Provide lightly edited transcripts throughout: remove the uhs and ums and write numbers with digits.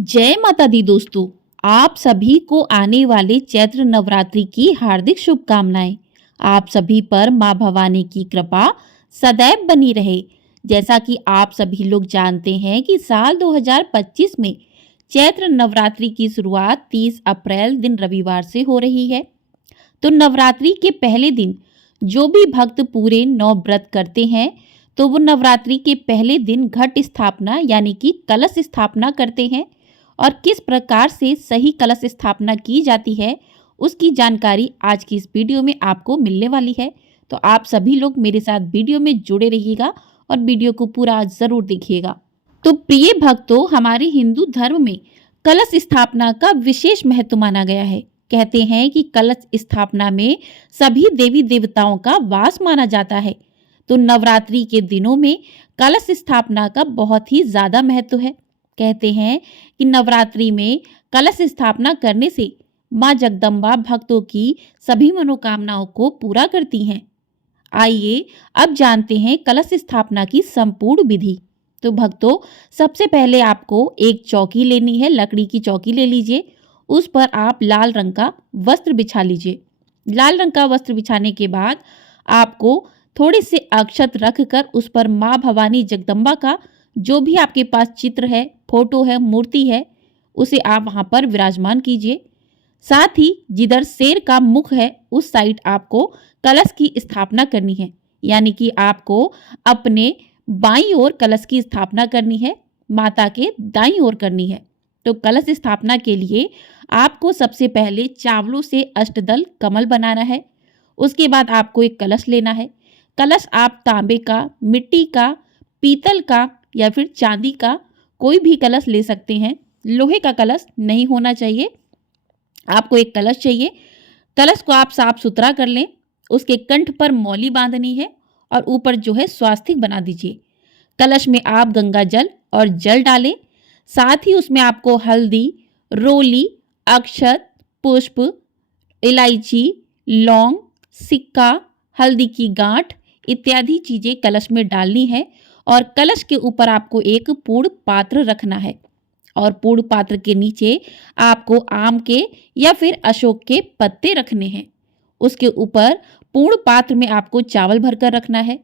जय माता दी दोस्तों। आप सभी को आने वाले चैत्र नवरात्रि की हार्दिक शुभकामनाएं। आप सभी पर मां भवानी की कृपा सदैव बनी रहे। जैसा कि आप सभी लोग जानते हैं कि साल 2025 में चैत्र नवरात्रि की शुरुआत 30 अप्रैल दिन रविवार से हो रही है। तो नवरात्रि के पहले दिन जो भी भक्त पूरे 9 व्रत करते हैं तो वो नवरात्रि के पहले दिन घट स्थापना यानी कि कलश स्थापना करते हैं। और किस प्रकार से सही कलश स्थापना की जाती है उसकी जानकारी आज की इस वीडियो में आपको मिलने वाली है। तो आप सभी लोग मेरे साथ वीडियो में जुड़े रहिएगा और वीडियो को पूरा जरूर देखिएगा। तो प्रिय भक्तों, हमारे हिंदू धर्म में कलश स्थापना का विशेष महत्व माना गया है। कहते हैं कि कलश स्थापना में सभी देवी देवताओं का वास माना जाता है। तो नवरात्रि के दिनों में कलश स्थापना का बहुत ही ज्यादा महत्व है। कहते हैं कि नवरात्रि में कलश स्थापना करने से मां जगदम्बा भक्तों की सभी मनोकामनाओं को पूरा करती हैं। आइए अब जानते हैं कलश स्थापना की संपूर्ण विधि। तो भक्तों, सबसे पहले आपको एक चौकी लेनी है, लकड़ी की चौकी ले लीजिए। उस पर आप लाल रंग का वस्त्र बिछा लीजिए। लाल रंग का वस्त्र बिछाने के बाद आपको थोड़े से अक्षत रखकर उस पर मां भवानी जगदम्बा का जो भी आपके पास चित्र है, फोटो है, मूर्ति है, उसे आप वहां पर विराजमान कीजिए। साथ ही जिधर शेर का मुख है उस साइड आपको कलश की स्थापना करनी है, यानी कि आपको अपने बाईं ओर कलश की स्थापना करनी है, माता के दाईं ओर करनी है। तो कलश स्थापना के लिए आपको सबसे पहले चावलों से अष्टदल कमल बनाना है। उसके बाद आपको एक कलश लेना है। कलश आप तांबे का, मिट्टी का, पीतल का या फिर चांदी का कोई भी कलश ले सकते हैं। लोहे का कलश नहीं होना चाहिए। आपको एक कलश चाहिए। कलश को आप साफ सुथरा कर लें। उसके कंठ पर मौली बांधनी है और ऊपर जो है स्वास्तिक बना दीजिए। कलश में आप गंगा जल और जल डालें। साथ ही उसमें आपको हल्दी, रोली, अक्षत, पुष्प, इलायची, लौंग, सिक्का, हल्दी की गांठ इत्यादि चीजें कलश में डालनी है। और कलश के ऊपर आपको एक पूर्ण पात्र रखना है और पूर्ण पात्र के नीचे आपको आम के या फिर अशोक के पत्ते रखने हैं। उसके ऊपर पूर्ण पात्र में आपको चावल भरकर रखना है।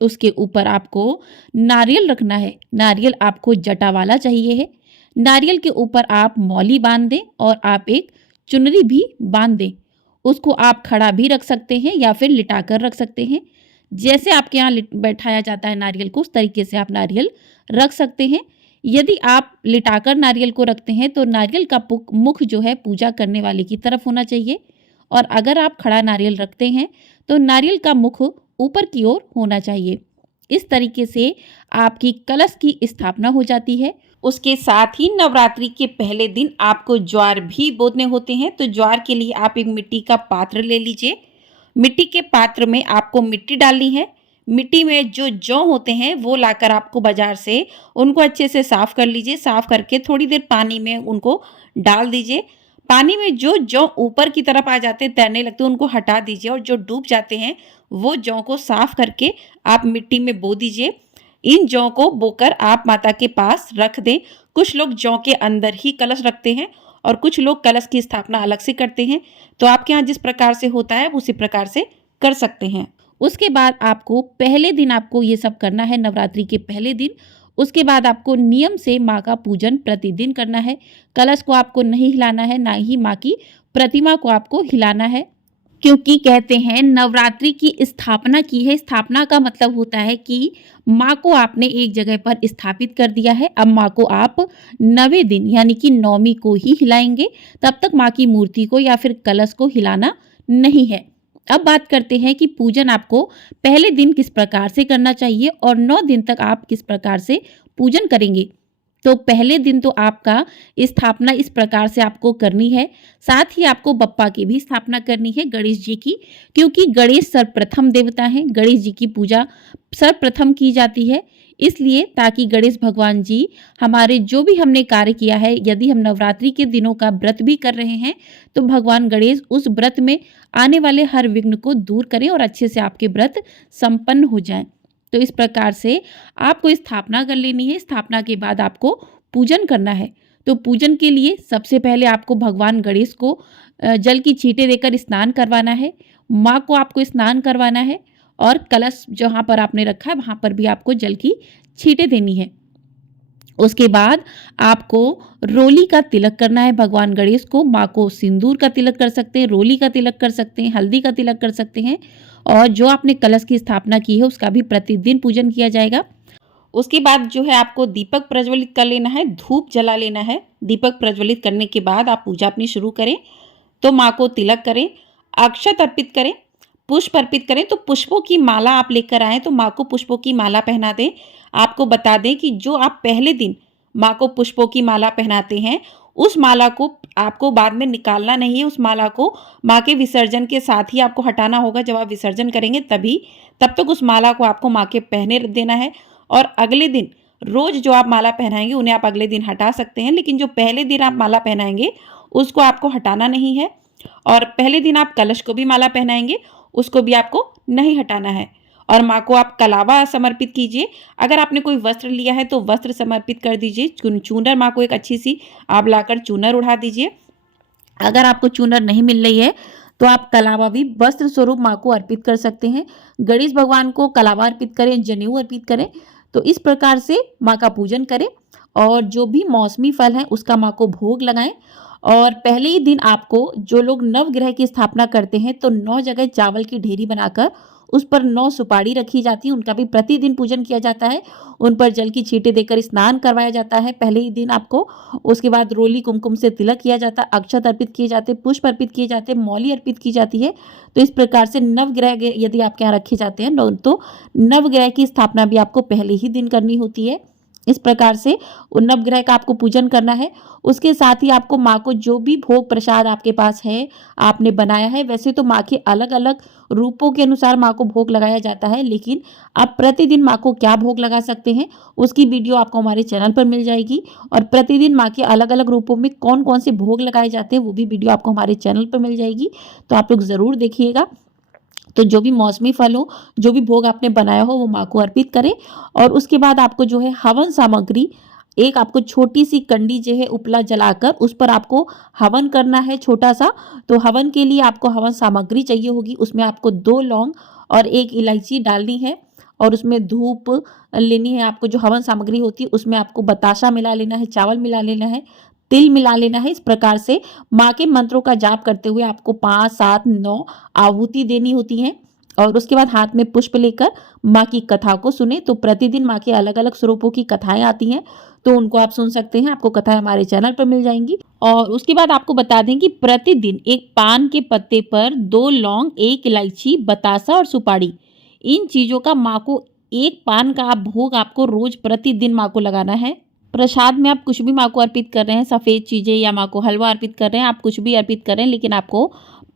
उसके ऊपर आपको नारियल रखना है। नारियल आपको जटा वाला चाहिए है। नारियल के ऊपर आप मौली बांध दें और आप एक चुनरी भी बांध दें। उसको आप खड़ा भी रख सकते हैं या फिर लिटाकर रख सकते हैं। जैसे आपके यहाँ बैठाया जाता है नारियल को, उस तरीके से आप नारियल रख सकते हैं। यदि आप लिटाकर नारियल को रखते हैं तो नारियल का मुख जो है पूजा करने वाले की तरफ होना चाहिए। और अगर आप खड़ा नारियल रखते हैं तो नारियल का मुख ऊपर की ओर होना चाहिए। इस तरीके से आपकी कलश की स्थापना हो जाती है। उसके साथ ही नवरात्रि के पहले दिन आपको ज्वार भी बोने होते हैं। तो ज्वार के लिए आप एक मिट्टी का पात्र ले लीजिए। मिट्टी के पात्र में आपको मिट्टी डालनी है। मिट्टी में जो जौ होते हैं वो लाकर आपको बाजार से उनको अच्छे से साफ कर लीजिए। साफ करके थोड़ी देर पानी में उनको डाल दीजिए। पानी में जो जौ ऊपर की तरफ आ जाते हैं, तैरने लगते हैं, उनको हटा दीजिए और जो डूब जाते हैं वो जौ को साफ करके आप मिट्टी में बो दीजिए। इन जौ को बोकर आप माता के पास रख दें। कुछ लोग जौ के अंदर ही कलश रखते हैं और कुछ लोग कलश की स्थापना अलग से करते हैं। तो आपके यहाँ जिस प्रकार से होता है उसी प्रकार से कर सकते हैं। उसके बाद आपको पहले दिन आपको ये सब करना है, नवरात्रि के पहले दिन। उसके बाद आपको नियम से माँ का पूजन प्रतिदिन करना है। कलश को आपको नहीं हिलाना है, ना ही माँ की प्रतिमा को आपको हिलाना है, क्योंकि कहते हैं नवरात्रि की स्थापना की है। स्थापना का मतलब होता है कि माँ को आपने एक जगह पर स्थापित कर दिया है। अब माँ को आप 9वें दिन यानी कि नौमी को ही हिलाएंगे। तब तक माँ की मूर्ति को या फिर कलश को हिलाना नहीं है। अब बात करते हैं कि पूजन आपको पहले दिन किस प्रकार से करना चाहिए और 9 दिन तक आप किस प्रकार से पूजन करेंगे। तो पहले दिन तो आपका स्थापना इस प्रकार से आपको करनी है। साथ ही आपको बप्पा की भी स्थापना करनी है, गणेश जी की, क्योंकि गणेश सर्वप्रथम देवता हैं। गणेश जी की पूजा सर्वप्रथम की जाती है, इसलिए ताकि गणेश भगवान जी हमारे जो भी हमने कार्य किया है, यदि हम नवरात्रि के दिनों का व्रत भी कर रहे हैं तो भगवान गणेश उस व्रत में आने वाले हर विघ्न को दूर करें और अच्छे से आपके व्रत संपन्न हो जाएं। तो इस प्रकार से आपको स्थापना कर लेनी है। स्थापना के बाद आपको पूजन करना है। तो पूजन के लिए सबसे पहले आपको भगवान गणेश को जल की छींटे देकर स्नान करवाना है, माँ को आपको स्नान करवाना है और कलश जहाँ पर आपने रखा है वहाँ पर भी आपको जल की छींटे देनी है। उसके बाद आपको रोली का तिलक करना है भगवान गणेश को। माँ को सिंदूर का तिलक कर सकते हैं, रोली का तिलक कर सकते हैं, हल्दी का तिलक कर सकते हैं और जो आपने कलश की स्थापना की है उसका भी प्रतिदिन पूजन किया जाएगा। उसके बाद जो है आपको दीपक प्रज्वलित कर लेना है, धूप जला लेना है। दीपक प्रज्वलित करने के बाद आप पूजा अपनी शुरू करें। तो माँ को तिलक करें, अक्षत अर्पित करें, पुष्प अर्पित करें। तो पुष्पों की माला आप लेकर आएँ तो माँ को पुष्पों की माला पहना दें। आपको बता दें कि जो आप पहले दिन माँ को पुष्पों की माला पहनाते हैं उस माला को आपको बाद में निकालना नहीं है। उस माला को माँ के विसर्जन के साथ ही आपको हटाना होगा। जब आप विसर्जन करेंगे तब तक उस माला को आपको माँ के पहने देना है और अगले दिन रोज जो आप माला पहनाएंगे उन्हें आप अगले दिन हटा सकते हैं, लेकिन जो पहले दिन आप माला पहनाएंगे उसको आपको हटाना नहीं है। और पहले दिन आप कलश को भी माला पहनाएंगे उसको भी आपको नहीं हटाना है। और माँ को आप कलावा समर्पित कीजिए। अगर आपने कोई वस्त्र लिया है तो वस्त्र समर्पित कर दीजिए। चूनर माँ को एक अच्छी सी आप लाकर चूनर उड़ा दीजिए। अगर आपको चूनर नहीं मिल रही है तो आप कलावा भी वस्त्र स्वरूप माँ को अर्पित कर सकते हैं। गणेश भगवान को कलावा अर्पित करें, जनेऊ अर्पित करें। तो इस प्रकार से माँ का पूजन करें और जो भी मौसमी फल है उसका माँ को भोग लगाएं। और पहले ही दिन आपको जो लोग नवग्रह की स्थापना करते हैं तो 9 जगह चावल की ढेरी बनाकर उस पर 9 सुपारी रखी जाती है, उनका भी प्रतिदिन पूजन किया जाता है। उन पर जल की छींटे देकर स्नान करवाया जाता है पहले ही दिन आपको। उसके बाद रोली कुमकुम से तिलक किया जाता है, अक्षत अर्पित किए जाते, पुष्प अर्पित किए जाते, मौली अर्पित की जाती है। तो इस प्रकार से नवग्रह यदि आपके यहाँ रखे जाते हैं तो नवग्रह की स्थापना भी आपको पहले ही दिन करनी होती है। इस प्रकार से नवग्रह का आपको पूजन करना है। उसके साथ ही आपको माँ को जो भी भोग प्रसाद आपके पास है आपने बनाया है, वैसे तो माँ के अलग अलग रूपों के अनुसार माँ को भोग लगाया जाता है, लेकिन आप प्रतिदिन माँ को क्या भोग लगा सकते हैं उसकी वीडियो आपको हमारे चैनल पर मिल जाएगी। और प्रतिदिन माँ के अलग अलग रूपों में कौन कौन से भोग लगाए जाते हैं वो भी वीडियो आपको हमारे चैनल पर मिल जाएगी। तो आप लोग ज़रूर देखिएगा। तो जो भी मौसमी फल हो, जो भी भोग आपने बनाया हो वो माँ को अर्पित करें। और उसके बाद आपको जो है हवन सामग्री, एक आपको छोटी सी कंडी जो है उपला जलाकर उस पर आपको हवन करना है छोटा सा। तो हवन के लिए आपको हवन सामग्री चाहिए होगी। उसमें आपको 2 लौंग और 1 इलायची डालनी है और उसमें धूप लेनी है। आपको जो हवन सामग्री होती है उसमें आपको बताशा मिला लेना है, चावल मिला लेना है, तिल मिला लेना है। इस प्रकार से माँ के मंत्रों का जाप करते हुए आपको 5, 7, 9 आहुति देनी होती है। और उसके बाद हाथ में पुष्प लेकर माँ की कथा को सुने। तो प्रतिदिन माँ के अलग अलग स्वरूपों की कथाएं आती हैं तो उनको आप सुन सकते हैं। आपको कथाएं हमारे चैनल पर मिल जाएंगी। और उसके बाद आपको बता दें कि प्रतिदिन एक पान के पत्ते पर 2 लौंग, 1 इलायची, बतासा और सुपारी, इन चीज़ों का माँ को एक पान का भोग आपको रोज प्रतिदिन माँ को लगाना है। प्रसाद में आप कुछ भी माँ को अर्पित कर रहे हैं, सफ़ेद चीज़ें या माँ को हलवा अर्पित कर रहे हैं, आप कुछ भी अर्पित कर रहे हैं, लेकिन आपको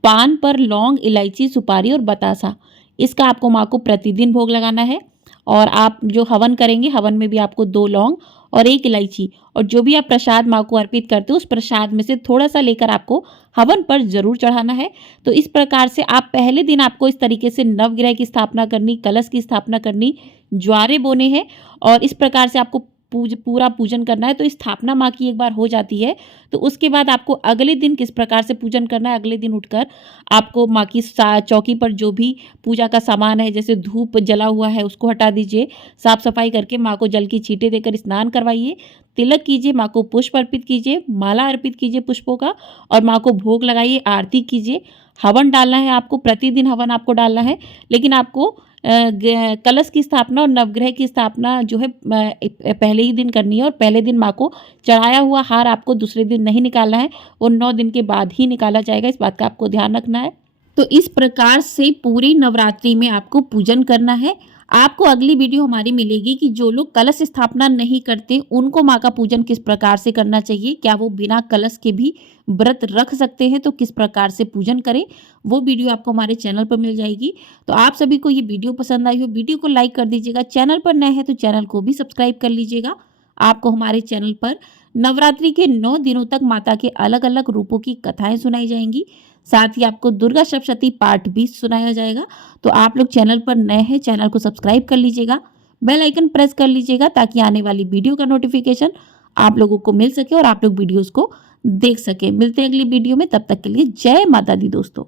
पान पर लौंग, इलायची, सुपारी और बतासा, इसका आपको माँ को प्रतिदिन भोग लगाना है। और आप जो हवन करेंगे, हवन में भी आपको 2 लौंग और 1 इलायची और जो भी आप प्रसाद माँ को अर्पित करते हो उस प्रसाद में से थोड़ा सा लेकर आपको हवन पर जरूर चढ़ाना है। तो इस प्रकार से आप पहले दिन आपको इस तरीके से नवग्रह की स्थापना करनी, कलश की स्थापना करनी, ज्वारे बोने हैं और इस प्रकार से आपको पूरा पूजन करना है। तो स्थापना माँ की एक बार हो जाती है तो उसके बाद आपको अगले दिन किस प्रकार से पूजन करना है, अगले दिन उठकर आपको माँ की चौकी पर जो भी पूजा का सामान है, जैसे धूप जला हुआ है उसको हटा दीजिए, साफ सफाई करके माँ को जल की छींटे देकर स्नान करवाइए, तिलक कीजिए, माँ को पुष्प अर्पित कीजिए, माला अर्पित कीजिए पुष्पों का और माँ को भोग लगाइए, आरती कीजिए। हवन डालना है आपको, प्रतिदिन हवन आपको डालना है, लेकिन आपको कलश की स्थापना और नवग्रह की स्थापना जो है पहले ही दिन करनी है। और पहले दिन माँ को चढ़ाया हुआ हार आपको दूसरे दिन नहीं निकालना है, वो 9 दिन के बाद ही निकाला जाएगा। इस बात का आपको ध्यान रखना है। तो इस प्रकार से पूरी नवरात्रि में आपको पूजन करना है। आपको अगली वीडियो हमारी मिलेगी कि जो लोग कलश स्थापना नहीं करते उनको माँ का पूजन किस प्रकार से करना चाहिए, क्या वो बिना कलश के भी व्रत रख सकते हैं, तो किस प्रकार से पूजन करें, वो वीडियो आपको हमारे चैनल पर मिल जाएगी। तो आप सभी को ये वीडियो पसंद आई हो, वीडियो को लाइक कर दीजिएगा। चैनल पर नए हैं तो चैनल को भी सब्सक्राइब कर लीजिएगा। आपको हमारे चैनल पर नवरात्रि के 9 दिनों तक माता के अलग अलग रूपों की कथाएं सुनाई जाएंगी, साथ ही आपको दुर्गा सप्तशती पाठ भी सुनाया जाएगा। तो आप लोग चैनल पर नए हैं, चैनल को सब्सक्राइब कर लीजिएगा, बेल आइकन प्रेस कर लीजिएगा ताकि आने वाली वीडियो का नोटिफिकेशन आप लोगों को मिल सके और आप लोग वीडियोस को देख सके। मिलते हैं अगली वीडियो में, तब तक के लिए जय माता दी दोस्तों।